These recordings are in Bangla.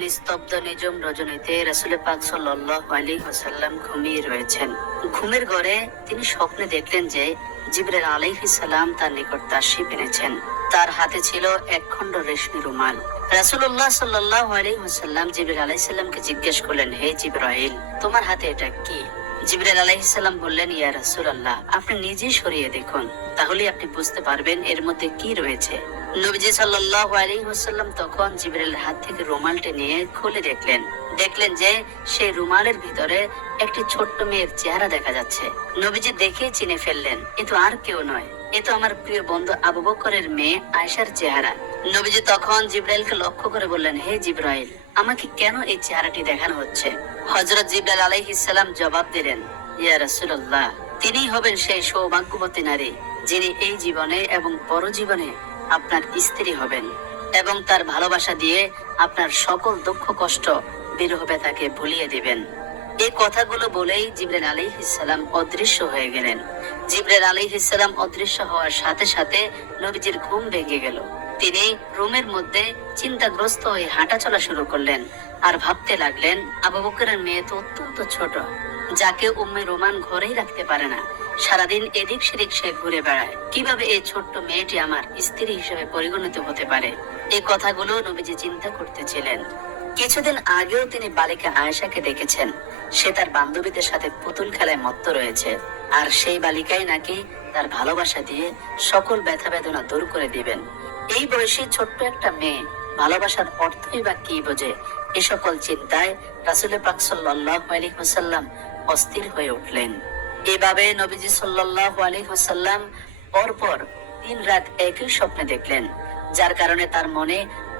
নিস্তব্ধ নিজম রজনীতে রাসুল পাক সাল্লাল্লাহু আলাইহি ওয়াসাল্লাম ঘুমিয়ে রয়েছেন। ঘুমের ঘরে তিনি স্বপ্নে দেখলেন যে তার নিকট এনেছেন তার হাতে ছিল এক খণ্ড রেশমি রুমাল। আলাইহি ওয়াসাল্লাম জিবরাইল আলাইহিস সালামকে জিজ্ঞেস করলেন, হে জিবরাইল, তোমার হাতে এটা কি? জিবরাইল আলাইহিস সালাম বললেন, ইয়া রাসূলুল্লাহ, আপনি নিজেই সরিয়ে দেখুন। তাহলে আপনি বুঝতে পারবেন এর মধ্যে কি রয়েছে। নবীজি সাল্লাল্লাহু আলাইহি ওয়াসাল্লাম তখন জিবরাইলের হাত থেকে রুমালটি নিয়ে খুলে দেখলেন। দেখলেন যে সেই রুমালের ভিতরে একটি ছোট্ট মেয়ের চেহারা দেখা যাচ্ছে। নবীজি দেখে চিনে ফেললেন, এ তো আর কেউ নয়। এ তো আমার প্রিয় বন্ধু আবু বকরের মেয়ে আয়েশার চেহারা। নবীজি তখন জিব্রাইলকে লক্ষ্য করে বললেন, হে জিব্রাইল, আমাকে কেন এই চেহারাটি দেখানো হচ্ছে? হযরত জিব্রাইল আলাইহিস সালাম জবাব দিলেন, ইয়া রাসূলুল্লাহ, তিনিই হবেন সেই সৌভাগ্যবতী নারী যিনি এই জীবনে এবং পরজীবনে আপনার স্ত্রী হবেন এবং তার ভালোবাসা দিয়ে আপনার সকল দুঃখ, কষ্ট বিরহ ব্যথাকে ভুলিয়ে দিবেন। এই কথাগুলো বলেই জিব্রাইল আলাইহিসসালাম অদৃশ্য হয়ে গেলেন। জিব্রাইল আলাইহিসসালাম অদৃশ্য হওয়ার সাথে সাথে নবীজির ঘুম ভেঙে গেল। তিনি রুমের মধ্যে চিন্তাগ্রস্ত হয়ে হাঁটা চলা শুরু করলেন আর ভাবতে লাগলেন, আবু বকরের মেয়ে তো অত্যন্ত ছোট, যাকে উম্মে রোমান ঘরেই রাখতে পারে না। সারাদিন এদিক সেদিক সে ঘুরে বেড়ায়। কীভাবে এই ছোট্ট মেয়েটি আমার স্ত্রী হিসেবে পরিগণিত হতে পারে? এই কথাগুলো নবীজি চিন্তা করতেছিলেন। কিছুদিন আগেও তিনি বালিকা আয়েশাকে দেখেছেন। সে তার বান্ধবীদের সাথে পুতুল খেলায় মত্ত রয়েছে। আর সেই বালিকাই নাকি তার ভালোবাসা দিয়ে সকল ব্যথা বেদনা দূর করে দিবেন। এই বয়সী ছোট্ট একটা মেয়ে ভালোবাসার অর্থই বা কি বোঝে এ সকল চিন্তায় রাসুল পাক সাল্লাল্লাহু আলাইহি ওয়াসাল্লাম অস্থির হয়ে উঠলেন। এভাবে নবীজি সাল্লাল্লাহু আলাইহি ওয়াসাল্লাম পরপর তিন রাত একই স্বপ্নে দেখলেন, যার কারণে তার মনে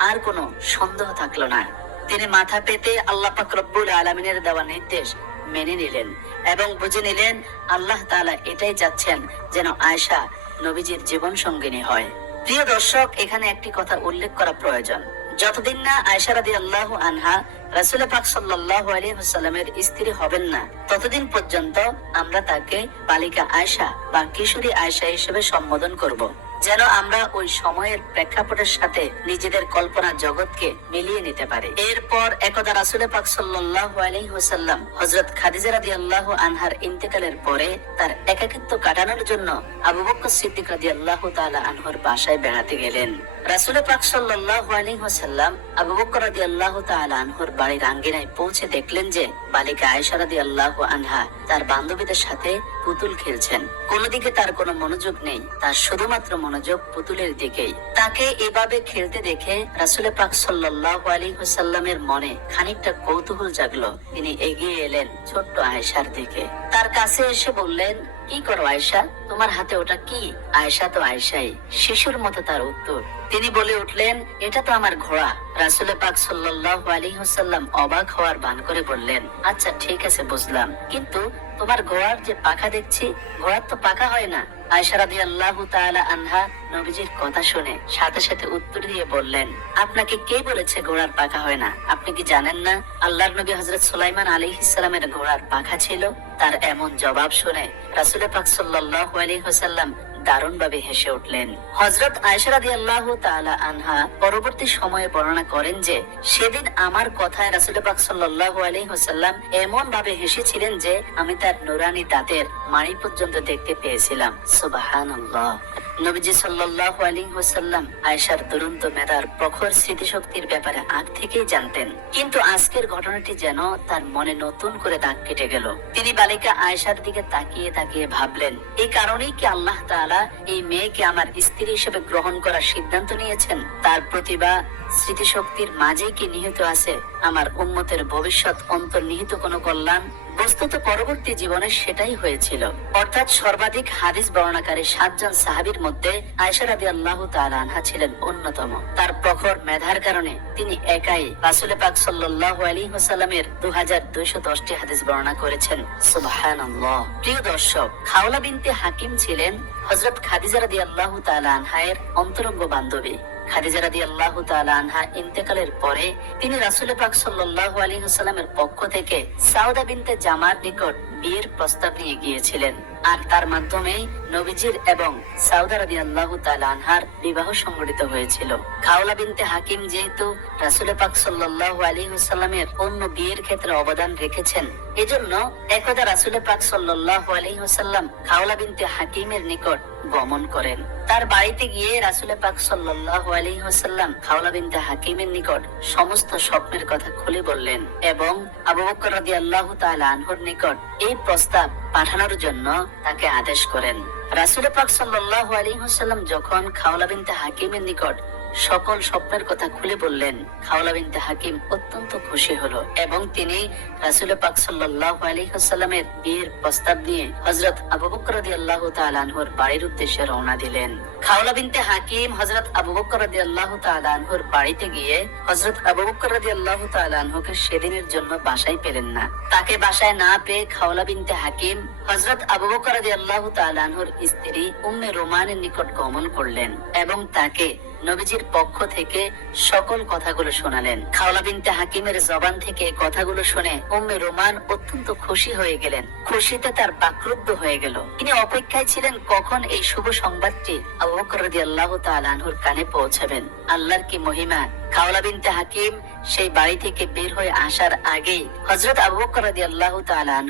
আর কোনো সন্দেহ থাকল না। তিনি মাথা পেতে আল্লাহ রব্বুল আলমিনের দেওয়া নির্দেশ মেনে নিলেন এবং বুঝে নিলেন আল্লাহ তাআলা এটাই চাচ্ছেন যেন আয়েশা নবীজির জীবন সঙ্গিনী হয়। প্রিয় দর্শক, এখানে একটি কথা উল্লেখ করা প্রয়োজন। যতদিন না আয়েশা আল্লাহ আনহা রাসুল পাক সাল্লাহ আলী স্ত্রী হবেন না, ততদিন পর্যন্ত আমরা তাকে বালিকা আয়সা বা কিশোরী আয়সা হিসেবে সম্বোধন করব। যেন আমরা ওই সময়ের প্রেক্ষাপটের সাথে নিজেদের কল্পনা জগৎকে মিলিয়ে নিতে পারি। এরপর একদা রাসুল পাক সাল্লাল্লাহু আলাইহি ওয়াসাল্লাম হযরত খাদিজা রাদিয়াল্লাহু আনহার ইন্তেকালের পরে তার একাকিত্ব কাটানোর জন্য আবু বকর সিদ্দিক রাদিয়াল্লাহু তাআলা আনহর বাসায় বেড়াতে গেলেন। রাসুল পাক সাল্লাল্লাহু আলাইহি ওয়াসাল্লাম আবু বকর রাদিয়াল্লাহু তাআলা আনহর বাড়ির আঙ্গিনায় পৌঁছে দেখলেন যে বালিকা আয়েশা রাদিয়াল্লাহু আনহা তার বান্ধবীদের সাথে পুতুল খেলছেন। কোন দিকে তার কোনো মনোযোগ নেই, তার শুধুমাত্র মনোযোগ পুতুলের দিকেই। তাকে এভাবে খেলতে দেখে রাসুল পাক সাল্লাহ আলী হুসাল্লামের মনে খানিকটা কৌতূহল জাগলো। তিনি এগিয়ে এলেন ছোট্ট আয়েশার দিকে। তার কাছে এসে বললেন কি করো, আয়েশা? তোমার হাতে ওটা কি? আয়েশা তো আয়েশাই। শিশুর মতো তার উত্তর। তিনি বলে উঠলেন, এটা তো আমার ঘোড়া। রাসুল পাক সাল্লাল্লাহু আলাইহি ওয়াসাল্লাম অবাক হওয়ার ভান করে বললেন আচ্ছা ঠিক আছে, বুঝলাম। কিন্তু তোমার ঘোড়ার যে পাখা দেখছি, ঘোড়ার তো পাখা হয় না। আয়েশা রাদিয়াল্লাহু তাআলা আনহা নবীজির কথা শুনে সাথে সাথে উত্তর দিয়ে বললেন, আপনাকে কে বলেছে ঘোড়ার পাখা হয় না? আপনি কি জানেন না? আল্লাহর নবী হজরত সুলাইমান আলাইহিস সালামের ঘোড়ার পাখা ছিল? তার এমন জবাব শুনে পাক আলী হোসাল্লাম দারুণভাবে হেসে উঠলেন। হজরত আয়সারাদি আল্লাহ আনহা পরবর্তী সময়ে বর্ণনা করেন যে, সেদিন আমার কথায় রাসূল পাক সাল্লাল্লাহু আলাইহি ওয়াসাল্লাম এমন ভাবে হেসেছিলেন যে, আমি তার নুরানি দাঁতের মাড়ি পর্যন্ত দেখতে পেয়েছিলাম। সুবহানাল্লাহ। নবীজি আলী আয়সার দুরন্ত মেধার প্রখর স্মৃতিশক্তির ব্যাপারে আগ থেকেই জানতেন। কিন্তু আজকের ঘটনাটি যেন তার মনে নতুন করে দাগ কেটে গেল। তিনি বালিকা আয়সার দিকে তাকিয়ে তাকিয়ে ভাবলেন, এই কারণেই কি আল্লাহ তাআলা এই মেয়েকে আমার স্ত্রী হিসেবে গ্রহণ করার সিদ্ধান্ত নিয়েছেন? তার প্রতিভা স্মৃতিশক্তির মাঝেই কি নিহিত আছে আমার উম্মতের ভবিষ্যৎ অন্তর্নিহিত কোনো কল্যাণ? বস্তুত পরবর্তী জীবনে সেটাই হয়েছিল। অর্থাৎ সর্বাধিক হাদিস বর্ণাকারী সাতজন সাহাবীর মধ্যে আয়েশা রাদিয়াল্লাহু তাআলা আনহা ছিলেন অন্যতম। তার প্রখর মেধার কারণে তিনি একাই রাসূল পাক সাল্লাল্লাহু আলাইহি ওয়াসাল্লামের 2210টি হাদিস বর্ণনা করেছেন। সুবহানাল্লাহ। প্রিয় দর্শক, খাওলা বিনতে হাকিম ছিলেন হযরত খাদিজা রাদিয়াল্লাহু তাআলা আনহায়ের অন্তরঙ্গ বান্ধবী। খাদিজা রাদি আল্লাহ আনহা ইন্তেকালের পরে তিনি রাসুল পাক সাল্লাহ আলী হাসালামের পক্ষ থেকে সাউদা বিনতে জামার নিকট বিয়ের প্রস্তাব নিয়ে গিয়েছিলেন। আর তার মাধ্যমেই নবীজির এবং সাউদা রাদি আনহার বিবাহ সংগঠিত হয়েছিল। খাওলা বিনতে হাকিম যেহেতু রাসুল পাক সাল্লাহ আলী হুসাল্লামের অন্য বিয়ের ক্ষেত্রে অবদান রেখেছেন, এজন্য একদা রাসুল পাক সাল্লাহ আলী হুসাল্লাম খাওলা বিনতে হাকিমের নিকট গমন করেন। তার বাড়িতে গিয়ে রাসুল পাক সাল্লাহ আলী হোসাল্লাম খাওলা বিনতে হাকিমের নিকট সমস্ত স্বপ্নের কথা খুলে বললেন এবং আবু বকর রাদি আল্লাহ আনহর নিকট এই প্রস্তাব পাঠানোর জন্য তাকে আদেশ করেন। রাসুল পাক সাল্লাহ আলী যখন খাওলা বিনতে হাকিমের নিকট সকল স্বপ্নের কথা খুলে বললেন। খাওলা বিনতে হাকিম অত্যন্ত খুশি হলো এবং তিনি রাসুল পাক সাল্লাহ আলী হাসাল্লামের বিয়ের প্রস্তাব নিয়ে হজরত আবু বকর আল্লাহ তালানহর বাড়ির উদ্দেশ্যে রওনা দিলেন। খাওলা বিনতে হাকিম হজরত আবু আল্লাহ তালানহর বাড়িতে গিয়ে হজরত আবু আল্লাহ তালানহকে সেদিনের জন্য বাসায় পেলেন না। তাকে বাসায় না পেয়ে খাওলা বিনতে হাকিম হজরত আবু বকর আল্লাহ তালানহর স্ত্রী উম্মে রোমানের নিকট গমন করলেন এবং তাকে নবীজির পক্ষ থেকে সকল কথাগুলো শোনালেন। খাওলা বিনতে হাকিমের জবান থেকে কথাগুলো শুনে উম্মে রোমান অত্যন্ত খুশি হয়ে গেলেন। খুশিতে তার বাক্রুদ্ধ হয়ে গেল। তিনি অপেক্ষায় ছিলেন কখন এই শুভ সংবাদটি আবু বকর রাদিয়াল্লাহু তাআলা কানে পৌঁছাবেন। আল্লাহর কি মহিমা? খাওলা বিনতে হাকিম সেই বাড়ি থেকে বের হয়ে আসার আগেই হযরত আবু বকর রাদিয়াল্লাহু তাআলা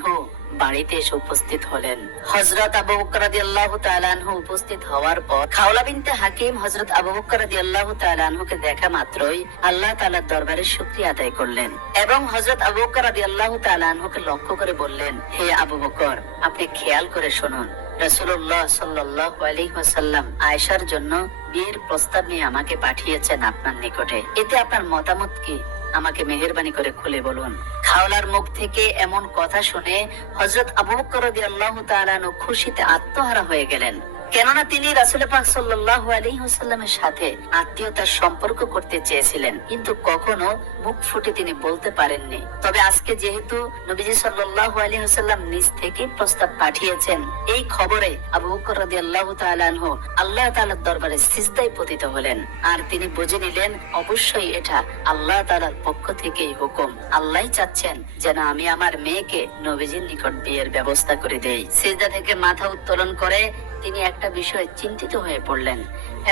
বাড়িতে এসে উপস্থিত হলেন। হজরত আবু বকর রাদিয়াল্লাহু তাআলা আনহু উপস্থিত হওয়ার পর খাওলা বিনতে হাকিম হজরত আবু বকর রাদিয়াল্লাহু তাআলা আনহুকে দেখা মাত্রই আল্লাহ তাআলার দরবারে শুকরিয়া আদায় করলেন এবং হজরত আবু বকর রাদিয়াল্লাহু তাআলা আনহুকে লক্ষ্য করে বললেন, হে আবু বকর, আপনি খেয়াল করে শুনুন, রাসূলুল্লাহ সাল্লাল্লাহু আলাইহি ওয়াসাল্লাম আয়েশার জন্য বিয়ের প্রস্তাব নিয়ে আমাকে পাঠিয়েছেন আপনার নিকটে। এতে আপনার মতামত কি? আমাকে মেহেরবানি করে খুলে বলুন। খাওলার মুখ থেকে এমন কথা শুনে হজরত আবু বকর রাদিয়াল্লাহু তাআলা খুশিতে আত্মহারা হয়ে গেলেন। কেননা তিনি রাসুল পাক সাল্লাল্লাহু আলাইহি ওয়াসাল্লামের সাথে আত্মীয়তার সম্পর্ক করতে চেয়েছিলেন। কিন্তু কখনো মুখ ফুটে তিনি বলতে পারেননি। তবে আজকে যেহেতু নবীজি সাল্লাল্লাহু আলাইহি ওয়াসাল্লাম নিজ থেকে প্রস্তাব পাঠিয়েছেন, এই খবরে আবু বকর রাদিয়াল্লাহু তাআলা আনহু আল্লাহ তাআলার দরবারে সিজদায় পতিত হলেন। আর তিনি বুঝে নিলেন, অবশ্যই এটা আল্লাহ তাআলার পক্ষ থেকেই হুকুম। আল্লাহ চাচ্ছেন যেন আমি আমার মেয়েকে নবীজির নিকট বিয়ের ব্যবস্থা করে দেই। সিজদা থেকে মাথা উত্তোলন করে তিনি একটা বিষয়ে চিন্তিত হয়ে পড়লেন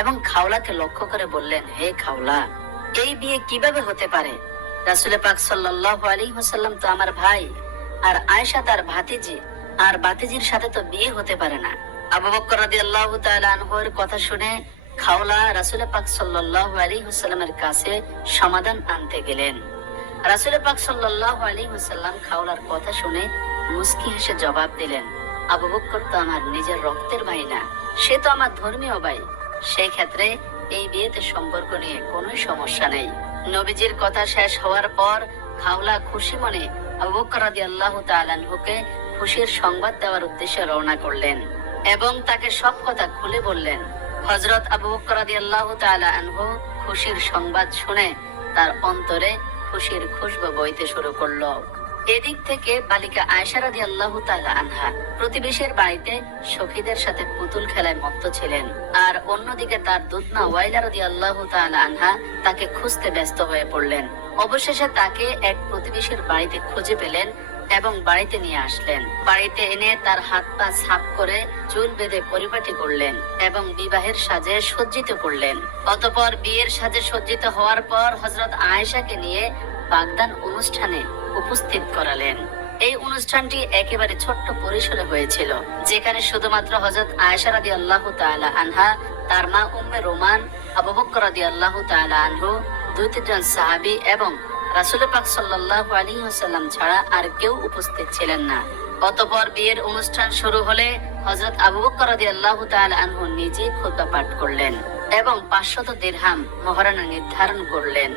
এবং খাওলাকে লক্ষ্য করে বললেন, হে খাওলা, এই বিয়ে কীভাবে হতে পারে? রাসুলে পাক সাল্লাল্লাহু আলাইহি ওয়াসাল্লাম তো আমার ভাই, আর আয়েশা তার ভাতিজি, আর ভাতিজির সাথে তো বিয়ে হতে পারে না। আবু বকর রাদিয়াল্লাহু তাআলা আনহুর কথা শুনে খাওলা রাসুলে পাক সাল্লাল্লাহু আলাইহি ওয়াসাল্লামের কাছে সমাধান আনতে গেলেন। রাসুলে পাক সাল্লাল্লাহু আলাইহি ওয়াসাল্লাম খাওলার কথা শুনে মুস্কি হেসে জবাব দিলেন আবু বক্কর তো আমার নিজের রক্তের ভাই না সে তো আমার ধর্মীয় ভাই। সেই ক্ষেত্রে এই বিয়েতে সম্পর্ক নিয়ে কোনো সমস্যা নেই। নবীজির কথা শেষ হওয়ার পর খাওলা খুশি মনে আবু বকর রাদিয়াল্লাহু তাআলা আনহুকে খুশির সংবাদ দেওয়ার উদ্দেশ্যে রওনা করলেন এবং তাকে সব কথা খুলে বললেন। হজরত আবু বকর রাদিয়াল্লাহু তাআলা আনহু খুশির সংবাদ শুনে তার অন্তরে খুশির খুশবু বইতে শুরু করল। এদিক থেকে বালিকা আয়সা রাদি আল্লাহ আনহা প্রতিবেশীর বাড়িতে সখীদের সাথে পুতুল খেলায় মত্ত ছিলেন। আর অন্যদিকে তার দুধনা ওয়াইলা রাদি আল্লাহ আনহা তাকে খুঁজতে ব্যস্ত হয়ে পড়লেন। অবশেষে তাকে এক প্রতিবেশীর বাড়িতে খুঁজে পেলেন এবং বাড়িতে নিয়ে আসলেন। বাড়িতে এনে তার হাত পা সাফ করে চুল বেঁধে পরিপাটি করলেন এবং বিবাহের সাজে সজ্জিত করলেন। অতপর বিয়ের সাজে সজ্জিত হওয়ার পর হজরত আয়েশাকে নিয়ে বাগদান অনুষ্ঠানে উপস্থিত করালেন। এই অনুষ্ঠানটি একেবারে ছোট্ট পরিসরে হয়েছিল, যেখানে শুধুমাত্র হজরত আয়েশা রাদি আল্লাহ তাআলা আনহা, তার মা উম্মে রোমান, আবু বকর রাদি আল্লাহ তাআলা আনহু, দুই তিনজন সাহাবী এবং রাসূল পাক সাল্লাল্লাহু আলাইহি ওয়াসাল্লাম ছাড়া আর কেউ উপস্থিত ছিলেন না। অতঃপর বিয়ের অনুষ্ঠান শুরু হলে হযরত আবু বকর আল্লাহ তাআলা আনহু নিজে খুতবা পাঠ করলেন এবং 500 দিরহাম মহারণা নির্ধারণ করলেন।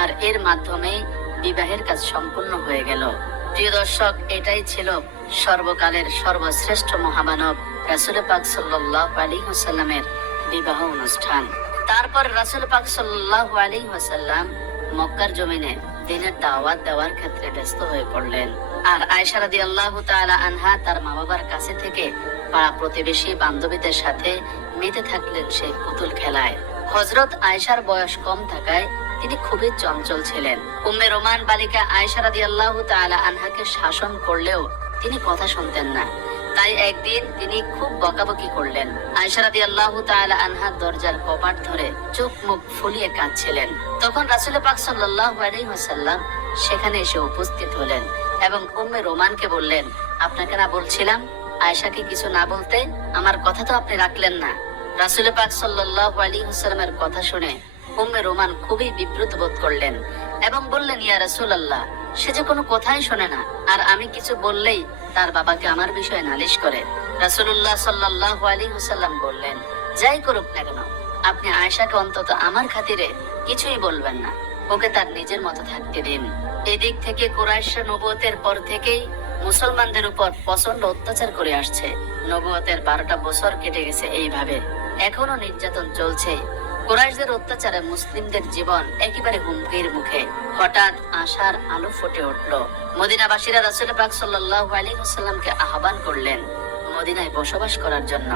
আর এর মাধ্যমে বিবাহের কাজ সম্পূর্ণ হয়ে গেল। প্রিয় দর্শক, এটাই ছিল সর্বকালের সর্বশ্রেষ্ঠ মহামানব রাসূল পাক সাল্লাল্লাহু আলাইহি ওয়াসাল্লামের বিবাহ অনুষ্ঠান। তারপর রাসূল পাক সাল্লাল্লাহু আলাইহি ওয়াসাল্লাম মক্কার জমিনে দিনের দাওয়াত দেওয়ার ক্ষেত্রে ব্যস্ত হয়ে পড়লেন। আর আয়েশা রাদিয়াল্লাহু তাআলা আনহা তার মা বাবার কাছে থেকে পাড়া প্রতিবেশী বান্ধবীদের সাথে মেতে থাকলেন সেই পুতুল খেলায়। হজরত আয়েশার বয়স কম থাকায় তিনি খুবই চঞ্চল ছিলেন। উম্মে রোমান বালিকা আয়েশা রাদিয়াল্লাহু তাআলা আনহাকে শাসন করলেও তিনি কথা শুনতেন না। তাই একদিন তিনি খুব বকাবকি করলেন। আয়সা রাদি আল্লাহ আনহার দরজার কপাট ধরে চোখ মুখ ফুলিয়ে কাঁদছিলেন। তখন রাসুল পাক সাল্লাল্লাহু আলাইহি সেখানে এসে উপস্থিত হলেন এবং উম্মে রোমানকে বললেন, আপনাকে না বলছিলাম আয়েশাকে কিছু না বলতে? আমার কথা তো আপনি রাখলেন না। রাসুল পাক সাল্লাল্লাহু আলাইহি ওয়াসাল্লামের কথা শুনে উম্মে রোমান খুবই বিব্রত বোধ করলেন এবং বললেন, ইয়া রাসূলুল্লাহ, সে যে কোনো কথাই শোনে না। আর আমি কিছু বললেই তার বাবাকে আমার বিষয়ে নালিশ করে। রাসূলুল্লাহ সাল্লাল্লাহু আলাইহি ওয়াসাল্লাম বললেন, যাই করুক না কেন, আপনি আয়েশাকে অন্তত আমার খাতিরে কিছুই বলবেন না। ওকে তার নিজের মতো থাকতে দিন। এদিক থেকে কোরাইশা নবুয়তের পর থেকেই মুসলমানদের উপর প্রচণ্ড অত্যাচার করে আসছে। নবুয়তের বারোটা বছর কেটে গেছে এইভাবে। এখনও নির্যাতন চলছে। কোরাইশদের অত্যাচারে মুসলিমদের জীবন একেবারে হুমকির মুখে। হঠাৎ আশার আলো ফুটে উঠল। মদিনাবাসীরা রাসুল পাক সাল্লাহ আলী হাসাল্লামকে আহ্বান করলেন মদিনায় বসবাস করার জন্য।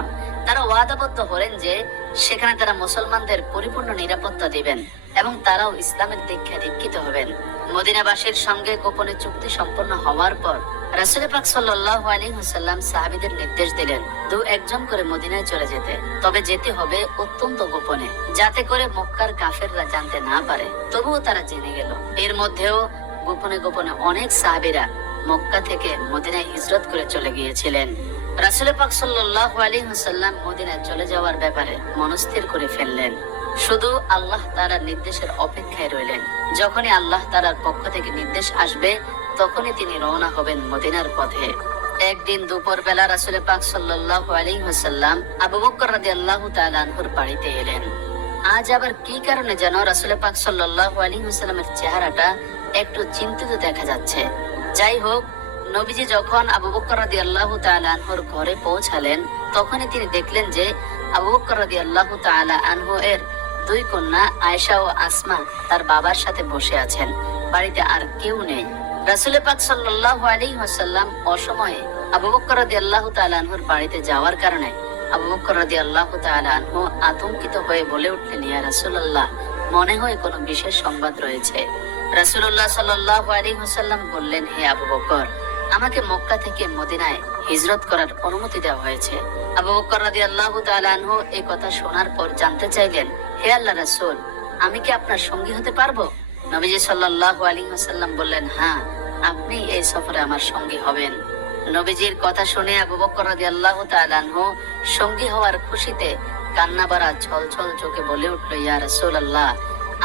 তারা ওয়াদাবদ্ধ হলেন যে সেখানে তারা মুসলমানদের পরিপূর্ণ নিরাপত্তা দিবেন। এবং তারাও ইসলামের দীক্ষা দীক্ষিত হবেন। মদিনাবাসীর সঙ্গে গোপনে চুক্তি সম্পন্ন হওয়ার পর রাসুল পাক সাল্লাল্লাহু আলাইহি ওয়াসাল্লাম সাহাবীদের নির্দেশ দিলেন, দু একজন করে মদিনায় চলে যেতে। তবে যেতে হবে অত্যন্ত গোপনে, যাতে করে মক্কার কাফেররা জানতে না পারে। তবুও তারা জেনে গেল। এর মধ্যেও গোপনে গোপনে অনেক সাহাবীরা মক্কা থেকে মদিনায় হিজরত করে চলে গিয়েছিলেন। রাসুল পাক সাল্লাল্লাহু আলাইহি ওয়াসাল্লাম মদিনায় চলে যাওয়ার ব্যাপারে মনস্থির করে ফেললেন। শুধু আল্লাহ তাআলার নির্দেশের অপেক্ষায় রইলেন। যখনই আল্লাহ তাআলার পক্ষ থেকে নির্দেশ আসবে, তখনই তিনি রওনা হবেন মদিনার পথে। একদিন দুপুর বেলা রাসুল পাক সাল্লাল্লাহু আলাইহি ওয়াসাল্লাম আবু বকর রাদিয়াল্লাহু তাআলা আনহুর বাড়িতে এলেন। আজ আবার কি কারণে যেন রাসুল পাক সাল্লাল্লাহু আলাইহি ওয়াসাল্লামের চেহারাটা একটু চিন্তিত দেখা যাচ্ছে। যাই হোক, নবীজি যখন আবু বকর রাদিয়াল্লাহু তাআলা আনহুর ঘরে পৌঁছালেন, তখনই তিনি দেখলেন যে আবু বকর রাদিয়াল্লাহু তাআলা আনহু এর দুই কন্যা, আয়েশা ও আসমা তার বাবার সাথে বসে আছেন। বাড়িতে আর কেউ নেই। রাসুল পাক সাল্লাল্লাহু আলাইহি ওয়াসাল্লাম অসময়ে আবু বকর রাদিয়াল্লাহু তাআলা আনহুর বাড়িতে যাওয়ার কারণে আবু বকর রাদিয়াল্লাহু তাআলা আনহু আতঙ্কিত হয়ে বলে উঠলেন, ইয়া রাসূলুল্লাহ, মনে হয় কোনো বিশেষ সংবাদ রয়েছে? রাসূলুল্লাহ সাল্লাল্লাহু আলাইহি ওয়াসাল্লাম বললেন, হে আবু বকর, আমাকে মক্কা থেকে মদিনায় হিজরত করার অনুমতি দেওয়া হয়েছে। আবু বকর রাদিয়াল্লাহু তাআলা আনহু এই কথা শোনার পর জানতে চাইলেন হে আল্লাহ রাসুল, আমি কি আপনার সঙ্গী হতে পারব? নবীজি সাল্লাল্লাহু আলাইহি ওয়াসাল্লাম বললেন হ্যাঁ আপনি এই সফরে আমার সঙ্গী হবেন। নবীজির কথা শুনে আবু বকর তাআলা আনহু সঙ্গী হওয়ার খুশিতে কান্না ভরা ছল ছল চোখে বলে উঠল, ইয়া রাসূলুল্লাহ,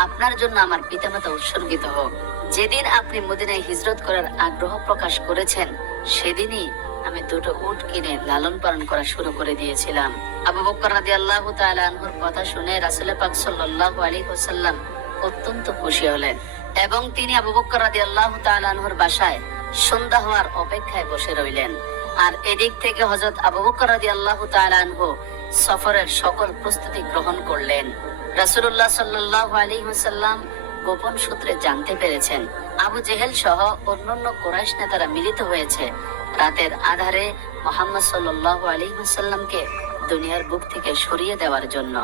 আপনার জন্য আমার পিতামাতা উৎসর্গিত হোক। যেদিন আপনি মদিনায় হিজরত করার আগ্রহ প্রকাশ করেছেন, সেদিনই আমি দুটো উট কিনে লালন পালন করা শুরু করে দিয়েছিলাম। আবু বকর রাদিয়াল্লাহু তাআলা আনহুর কথা শুনে রাসূল পাক সাল্লাল্লাহু আলাইহি ওয়াসাল্লাম অত্যন্ত খুশি হলেন এবং তিনি আবু বকর রাদিয়াল্লাহু তাআলা আনহুর বাসায় সন্ধ্যা হওয়ার অপেক্ষায় বসে রইলেন। আর এদিক থেকে হযরত আবু বকর রাদিয়াল্লাহু তাআলা আনহু সফরের সকল প্রস্তুতি গ্রহণ করলেন। রাসূলুল্লাহ সাল্লাল্লাহু আলাইহি ওয়াসাল্লাম গোপন সূত্রে জানতে পেরেছেন, আবু জেহেল সহ অন্যান্য কোরাইশ নেতারা মিলিত হয়েছে রাতের আধারে মোহাম্মদ সাল্লাল্লাহু আলাইহি ওয়াসাল্লামকে দুনিয়ার বুক থেকে সরিয়ে দেওয়ার জন্য।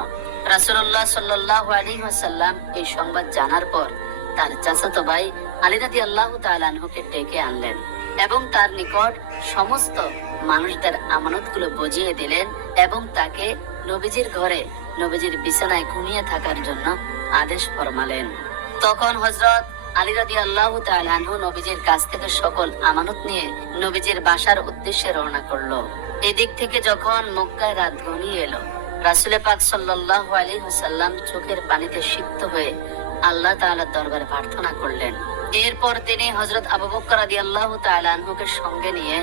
রাসূলুল্লাহ সাল্লাল্লাহু আলাইহি ওয়াসাল্লাম এই সংবাদ জানার পর তার চাচাতো ভাই আলী রাদিয়াল্লাহু তাআলা আনহুকে ডেকে আনলেন এবং তার নিকট সমস্ত মানুষদের আমানতগুলো বুঝিয়ে দিলেন এবং তাকে নবীজির ঘরে, নবীজির বিছানায় ঘুমিয়ে থাকার জন্য আদেশ ফরমালেন। তখন হযরত আলী আনহু নবীজির কাছ থেকে সকল আমানত নিয়ে নবীজির বাসার উদ্দেশ্যে রওনা করল। এদিক থেকে যখন মক্কায় রাত ঘনিয়ে এলো, রাসুল পাক সাল্লাল্লাহু আলাইহি ওয়াসাল্লাম চোখের পানিতে সিক্ত হয়ে আল্লাহ দরবারে প্রার্থনা করলেন। এরপর তিনি হযরত আবু বকর রাদিয়াল্লাহু তাআলা আনহুকে সঙ্গে নিয়ে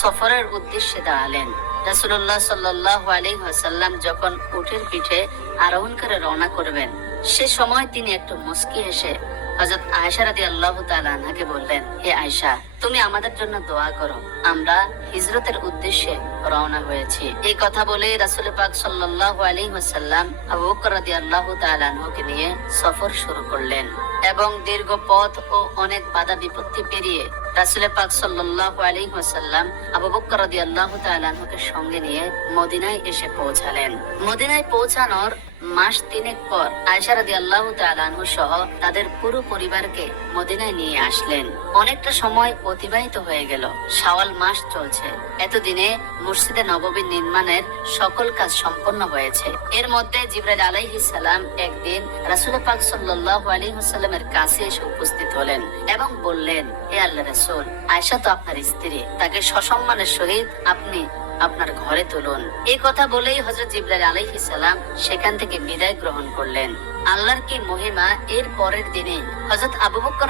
সফরের উদ্দেশ্যে দাঁড়ালেন। রাসূলুল্লাহ সাল্লাল্লাহু আলাইহি ওয়াসাল্লাম যখন উটের পিঠে আরোহণ করে রওনা করবেন, সে সময় তিনি একটু মুস্কি হেসে হযরত আয়সা রাজি আল্লাহ তালাকে বললেন হে আয়েশা তুমি আমাদের জন্য দোয়া করো। আমরা হিজরতের উদ্দেশ্যে রওনা হয়েছি। এই কথা বলে রাসূল পাক সাল্লাল্লাহু আলাইহি ওয়াসাল্লাম আবু বকর রাদিয়াল্লাহু তাআলা নিয়ে সফর শুরু করলেন এবং দীর্ঘ পথ ও অনেক বাধা বিপত্তি পেরিয়ে রাসূল পাক সাল্লাল্লাহু আলাইহি ওয়াসাল্লাম আবু বকর রাদিয়াল্লাহু তাআলা সঙ্গে নিয়ে মদিনায় এসে পৌঁছালেন। মদিনায় পৌঁছানোর মাস তিনেক পর আয়েশা রাদিয়াল্লাহু তাআলা আনহু সহ তাদের পুরো পরিবারকে মদিনায় নিয়ে আসলেন। অনেকটা সময় অতিবাহিত হয়ে গেল। শাওয়াল মাস চলছে। এতদিনে মসজিদে নববী নির্মাণের সকল কাজ সম্পন্ন হয়েছে। এর মধ্যে জিব্রাইল আলাইহিসাল্লাম সালাম একদিন রাসুল পাক সাল্লাল্লাহু আলাইহি ওয়াসাল্লামের কাছে এসে উপস্থিত হলেন এবং বললেন, হে আল্লাহ রাসূল, আয়েশা তো আপনার স্ত্রী। তাকে সসম্মানের সহিত আপনি আপনার ঘরে তুলুন। এই কথা বলেই হযরত জিব্রাইল আলাইহিস সালাম সেখান থেকে বিদায় গ্রহণ করলেন। আল্লাহর কি মহিমা, এর পরের দিনে হযরত আবু বকর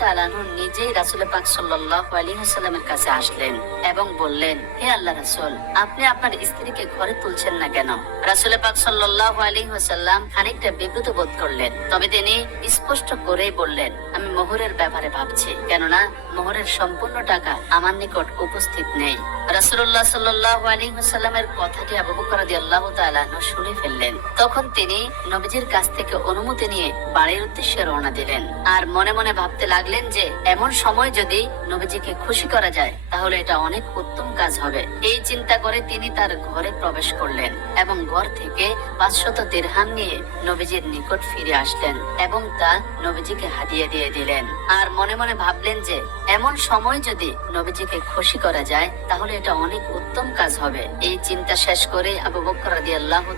তাআলা আনহু নিজেই রাসূল পাক সাল্লাল্লাহু আলাইহি ওয়াসাল্লামের কাছে আসলেন এবং বললেন, হে আল্লাহ রাসূল, আপনি আপনার স্ত্রীকে ঘরে তুলছেন না কেন? রাসূল পাক সাল্লাল্লাহু আলাইহি ওয়াসাল্লাম খানিকটা বিব্রত বোধ করলেন। তবে তিনি স্পষ্ট করেই বললেন, আমি মোহরের ব্যাপারে ভাবছি। কেননা, মোহরের সম্পূর্ণ টাকা আমার নিকট উপস্থিত নেই। রাসূলুল্লাহ সাল্লাল্লাহু আলাইহি ওয়াসাল্লামের কথাটি আবু বকর রাদিয়াল্লাহু তাআলা আনহু শুনে ফেললেন। তখন তিনি নবীজির কাছ থেকে অনুমতি নিয়ে বাড়ির উদ্দেশ্যে রওনা দিলেন। আর মনে মনে ভাবতে লাগলেন যে, এমন সময় যদি নবীজিকে খুশি করা যায়, তাহলে এটা অনেক উত্তম কাজ হবে। এই চিন্তা করে তিনি তার ঘরে প্রবেশ করলেন এবং ঘর থেকে পাঁচশত দিরহাম নিয়ে নবীজির নিকট ফিরে আসলেন এবং তা নবীজিকে হাদিয়ে দিয়ে দিলেন। আর মনে মনে ভাবলেন যে, এমন সময় যদি নবীজিকে খুশি করা যায়, তাহলে এটা অনেক উত্তম কাজ হবে। এই চিন্তা শেষ করে আবু বকর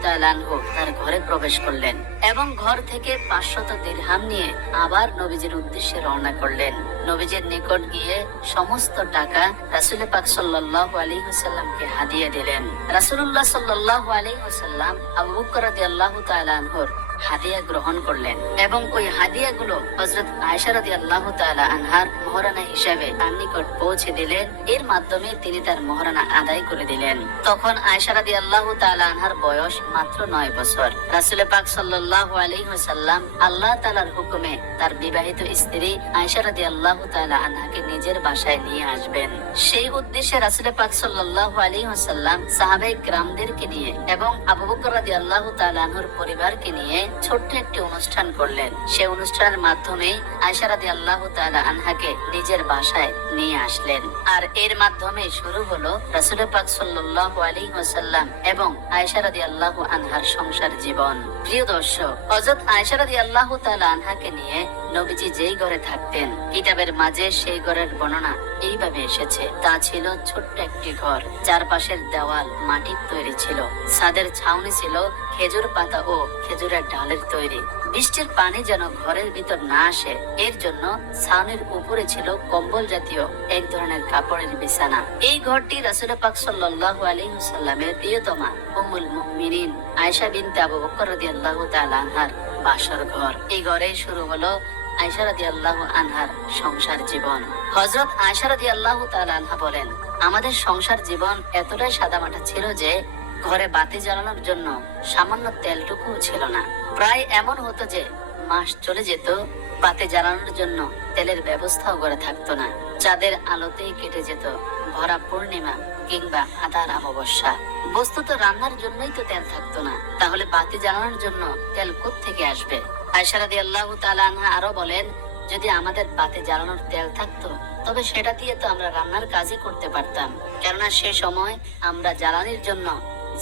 তাআলা আনহু তার ঘরে প্রবেশ করলেন এবং ঘর থেকে পাঁচশত দিরহাম নিয়ে আবার নবীজির উদ্দেশ্যে রওনা করলেন। নবীজির নিকট গিয়ে সমস্ত টাকা রাসূল পাক সাল্লাল্লাহু আলাইহি ওয়াসাল্লামকে হাদিয়া দিলেন। রাসূলুল্লাহ সাল্লাল্লাহু আলাইহি ওয়াসাল্লাম আবু বকর রাদিয়াল্লাহু তাআলা আনহুর হাদিয়া গ্রহণ করলেন এবং ওই হাদিয়াগুলো হযরত আয়েশা রাদিয়াল্লাহু তাআলা আনহার মহারানা হিসেবে তার নিকট পৌঁছে দিলেন এর মাধ্যমে তিনি তার মহারানা আদায় করে দিলেন। তখন আয়েশা রাদিয়াল্লাহু তাআলা আনহার বয়স মাত্র নয় বছর। রাসূল পাক সাল্লাল্লাহু আলাইহি ওয়াসাল্লাম আল্লাহ তাআলার হুকুমে তার বিবাহিত স্ত্রী আয়েশা রাদিয়াল্লাহু তাআলা আনহাকে নিজের বাসায় নিয়ে আসবেন। সেই উদ্দেশ্যে রাসূল পাক সাল্লাল্লাহু আলাইহি ওয়াসাল্লাম সাহাবায়ে গ্রামদেরকে নিয়ে এবং আবু বকর রাদিয়াল্লাহু তাআলা আনহুর পরিবারকে নিয়ে ছোট্ট একটি অনুষ্ঠান করলেন। সেই অনুষ্ঠানের মাধ্যমে আয়েশা রাদিয়াল্লাহু তাআলা আনহাকে নিজের বাসায় নিয়ে আসলেন। আর এর মাধ্যমে শুরু হলো রাসূল পাক সাল্লাল্লাহু আলাইহি ওয়াসাল্লাম এবং আয়েশা রাদিয়াল্লাহু আনহার সংসার জীবন। প্রিয় দর্শক, হযরত আয়েশা রাদিয়াল্লাহু তাআলা আনহাকে নিয়ে নবীজি যেই ঘরে থাকতেন, কিতাবের মাঝে সেই ঘরের বর্ণনা এইভাবে এসেছে। তা ছিল ছোট্ট একটি ঘর, চারপাশের দেওয়াল মাটির তৈরি ছিল। ছাদের ছাউনি ছিল খেজুর পাতা ও খেজুরের ডালের তৈরি। বৃষ্টির পানি যেন ঘরের ভিতর না আসে, এর জন্য ছাউনির উপরে ছিল কম্বল জাতীয় এক ধরনের কাপড়ের বিছানা। এই ঘরটি রাসূল পাক সাল্লাল্লাহু আলাইহি ওয়াসাল্লামের প্রিয়তমা উম্মুল মুমিনিন আয়েশা বিনতে আবু বকর রাদিয়াল্লাহু তাআলা আনহার বাসর ঘর। এই ঘরে শুরু হলো আয়েশা আল্লাহ আনহার সংসার জীবন। হজরত আয়েশা রাদিয়াল্লাহু তাআলা আনহা বলেন, আমাদের সংসার জীবন এতটাই সাদামাটা ছিল যে ঘরে বাতি জ্বালানোর জন্য সামান্য তেলটুকুও ছিল না। প্রায় এমন হতো যে মাস চলে যেত, বাতি জ্বালানোর জন্য তেলের ব্যবস্থাও করে থাকতো না। চাঁদের আলোতেই কেটে যেত ভরা পূর্ণিমা কিংবা আধার অমাবস্যা। বস্তুত রান্নার জন্যই তো তেল থাকতো না। তাহলে বাতি জ্বালানোর জন্য তেল থেকে আসবে? আয়সা আল্লাহ আনহা আরও বলেন, যদি আমাদের বাতি জ্বালানোর তেল থাকতো, তবে সেটা দিয়ে তো আমরা রান্নার কাজই করতে পারতাম। কেননা সে সময় আমরা জ্বালানির জন্য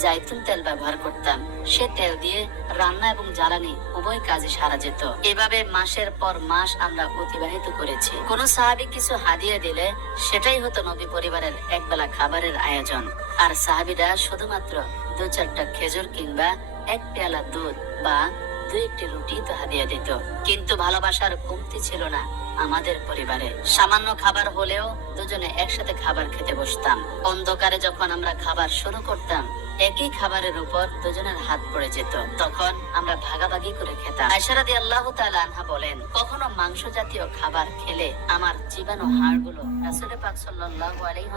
জাইতুন তেল ব্যবহার করতাম। সে তেল দিয়ে রান্না এবং জ্বালানি উভয় কাজে সারা যেত। এভাবে মাসের পর মাস আমরা অতিবাহিত করেছি। কোন সাহাবি কিছু হাদিয়া দিলে সেটাই হতো নবী পরিবারের একবেলা খাবারের আয়োজন। আর সাহাবিরা শুধুমাত্র দু চারটা খেজুর কিংবা এক পেয়ালা দুধ বা দু একটি রুটি তো হাদিয়া দিত। কিন্তু ভালোবাসার কমতি ছিল না। আমাদের পরিবারে। সামান্য খাবার হলেও দুজনে একসাথে খাবার খেতে বসতাম। অন্ধকারে যখন আমরা খাবার শুরু করতাম, একই খাবারের উপর দুজনের হাত পড়ে যেত। তখন আমরা ভাগাভাগি করে খেতাম। আয়সারাদি আল্লাহ আনহা বলেন, কখনো মাংস জাতীয় খাবার খেলে আমার চিবানো হাড়গুলো রাসূল পাক সাল্লাল্লাহু আলাইহি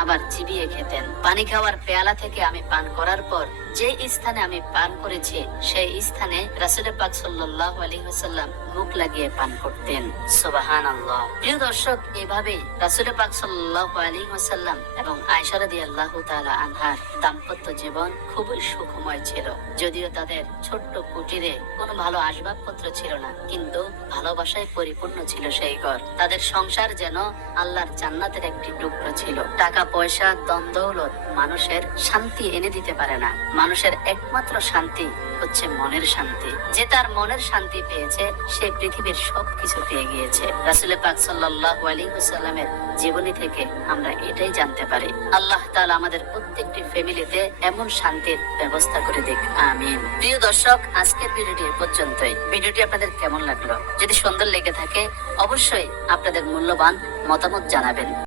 আবার চিবিয়ে খেতেন। পানি খাওয়ার পেয়ালা থেকে আমি পান করার পর যে স্থানে আমি পান করেছি, সেই স্থানে রাসূল পাক সাল্লাল্লাহু আলাইহি ওয়াসাল্লাম মুখ লাগিয়ে পান করতেন। প্রিয় দর্শক, এভাবেই রাসূল পাক সাল্লাল্লাহু আলাইহি ওয়াসাল্লাম এবং আয়েশা রাদিয়াল্লাহু তাআলা আনহার দাম্পত্য জীবন খুবই সুখময় ছিল। যদিও তাদের ছোট্ট কুটিরে কোনো ভালো আসবাবপত্র ছিল না, কিন্তু ভালোবাসায় পরিপূর্ণ ছিল সেই ঘর। তাদের সংসার যেন আল্লাহর জান্নাতের একটি টুকরো ছিল। টাকা পয়সা দ্বন্দ্বলত মানুষের শান্তি এনে দিতে পারে না। মানুষের একমাত্র শান্তি হচ্ছে মনের শান্তি। যে তার মনের শান্তি পেয়েছে, সে পৃথিবীর সবকিছু পেয়ে গিয়েছে। দিয়েছে রাসুল পাক সাল্লাহ জীবনী থেকে আমরা এটাই জানতে পারি। আল্লাহ তাআলা আমাদের প্রত্যেকটি ফ্যামিলিতে এমন শান্তির ব্যবস্থা করে দিক। আমিন। প্রিয় দর্শক, আজকের ভিডিওটি পর্যন্তই। ভিডিওটি আপনাদের কেমন লাগল? যদি সুন্দর লেগে থাকে, অবশ্যই আপনাদের মূল্যবান মতামত জানাবেন।